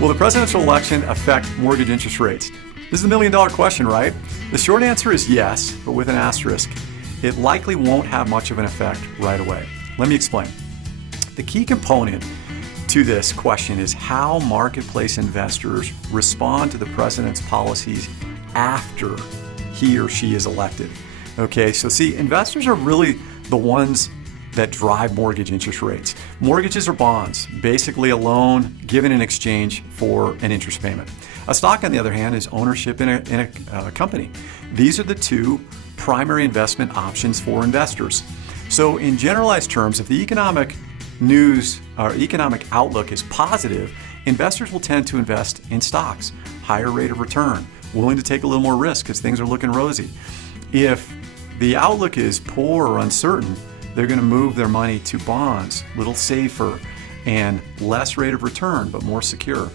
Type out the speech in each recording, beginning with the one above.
Will the presidential election affect mortgage interest rates? This is the million-dollar question, right? The short answer is yes, but with an asterisk. It likely won't have much of an effect right away. Let me explain. The key component to this question is how marketplace investors respond to the president's policies after he or she is elected. Okay, so see, investors are really the ones that drive mortgage interest rates. Mortgages are bonds, basically a loan given in exchange for an interest payment. A stock, on the other hand, is ownership in a company. These are the two primary investment options for investors. So in generalized terms, if the economic news or economic outlook is positive, investors will tend to invest in stocks, higher rate of return, willing to take a little more risk because things are looking rosy. If the outlook is poor or uncertain, they're going to move their money to bonds, a little safer and less rate of return, but more secure.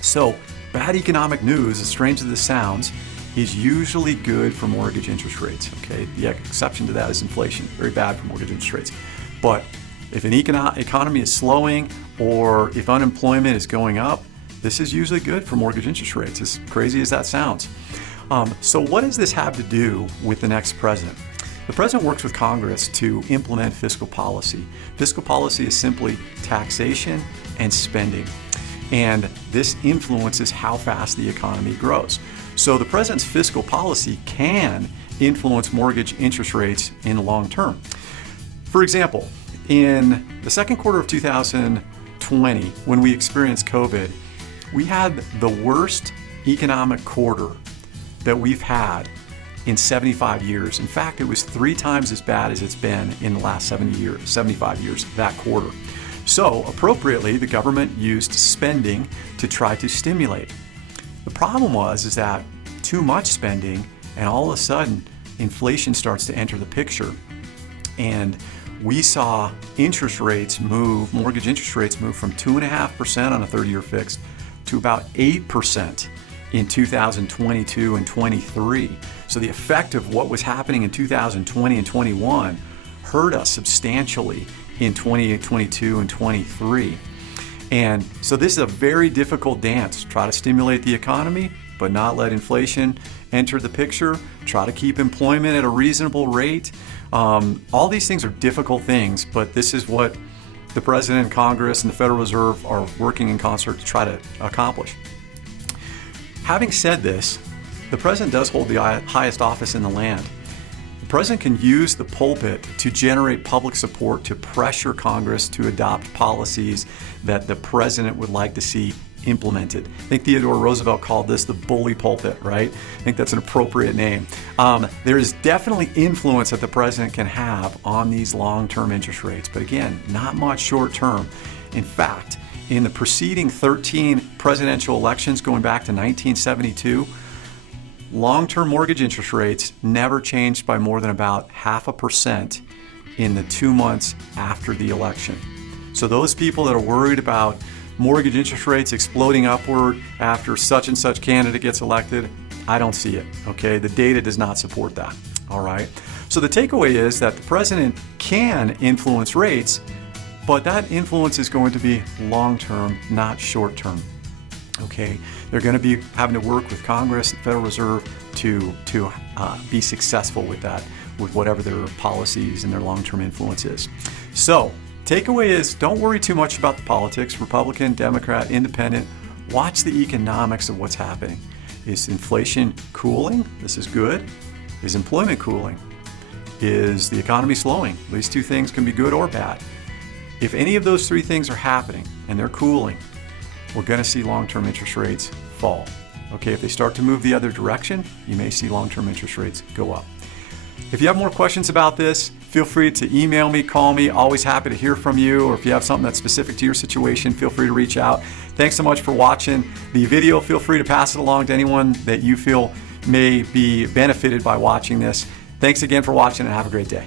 So bad economic news, as strange as this sounds, is usually good for mortgage interest rates. Okay, the exception to that is inflation, very bad for mortgage interest rates. But if an economy is slowing or if unemployment is going up, this is usually good for mortgage interest rates, as crazy as that sounds. So what does this have to do with the next president? The president works with Congress to implement fiscal policy. Fiscal policy is simply taxation and spending. And this influences how fast the economy grows. So the president's fiscal policy can influence mortgage interest rates in the long term. For example, in the second quarter of 2020, when we experienced COVID, we had the worst economic quarter that we've had in 75 years. In fact, it was 3 times as bad as it's been in the last 75 years, that quarter. So appropriately, the government used spending to try to stimulate. The problem is that too much spending, and all of a sudden, inflation starts to enter the picture. And we saw interest rates move, mortgage interest rates move from 2.5% on a 30-year fixed to about 8% in 2022 and 23. So the effect of what was happening in 2020 and 21 hurt us substantially in 2022 and 23. And so this is a very difficult dance. Try to stimulate the economy, but not let inflation enter the picture. Try to keep employment at a reasonable rate. All these things are difficult things, but this is what the President, Congress, and the Federal Reserve are working in concert to try to accomplish. Having said this, the President does hold the highest office in the land. The President can use the pulpit to generate public support to pressure Congress to adopt policies that the President would like to see implemented. I think Theodore Roosevelt called this the bully pulpit, right? I think that's an appropriate name. There is definitely influence that the President can have on these long-term interest rates, but again, not much short-term. In fact, in the preceding 13 presidential elections going back to 1972, long-term mortgage interest rates never changed by more than about 0.5% in the 2 months after the election. So those people that are worried about mortgage interest rates exploding upward after such and such candidate gets elected, I don't see it, okay? The data does not support that, all right? So the takeaway is that the president can influence rates, but that influence is going to be long-term, not short-term, okay? They're going to be having to work with Congress and Federal Reserve to be successful with that, with whatever their policies and their long-term influence is. So, takeaway is don't worry too much about the politics, Republican, Democrat, Independent. Watch the economics of what's happening. Is inflation cooling? This is good. Is employment cooling? Is the economy slowing? These two things can be good or bad. If any of those three things are happening and they're cooling, we're going to see long-term interest rates fall. Okay, if they start to move the other direction, you may see long-term interest rates go up. If you have more questions about this, feel free to email me, call me. Always happy to hear from you. Or if you have something that's specific to your situation, feel free to reach out. Thanks so much for watching the video. Feel free to pass it along to anyone that you feel may be benefited by watching this. Thanks again for watching and have a great day.